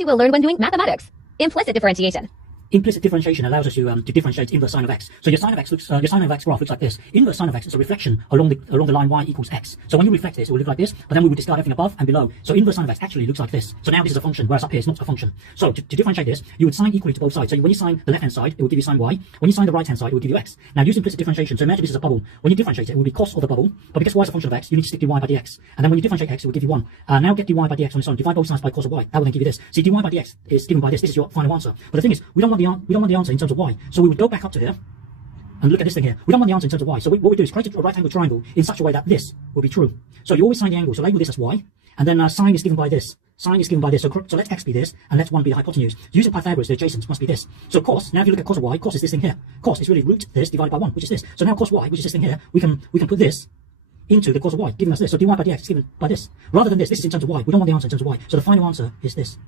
you will learn when doing mathematics. Implicit differentiation. Implicit differentiation allows us to differentiate inverse sine of x. So your sine of x graph looks like this. Inverse sine of x is a reflection along the line y equals x. So when you reflect this, it will look like this, but then we would discard everything above and below. So inverse sine of x actually looks like this. So now this is a function, whereas up here it's not a function. So to differentiate this, you would sine equally to both sides. So when you sine the left hand side, it will give you sine y. When you sine the right hand side, it will give you x. Now use implicit differentiation. So imagine this is a bubble. When you differentiate it, it will be cos of the bubble, but because y is a function of x, you need to stick dy by dx. And then when you differentiate x, it will give you 1. Now get dy by dx on its own. Divide both sides by cos of y. That will then give you this. See, dy by dx is given by this. This is your final answer. But the thing is, we don't want the answer in terms of y. So we would go back up to here and look at this thing here. We don't want the answer in terms of y. So what we do is create a right angle triangle in such a way that this will be true. So you always sine the angle. So label this as y. And then sine is given by this. Sine is given by this. So let x be this and let 1 be the hypotenuse. Using Pythagoras, the adjacent must be this. So cos, now if you look at cos of y, cos is this thing here. Cos is really root this divided by 1, which is this. So now cos y, which is this thing here, we can put this into the cos of y, giving us this. So dy by dx is given by this. Rather than this is in terms of y. We don't want the answer in terms of y. So the final answer is this.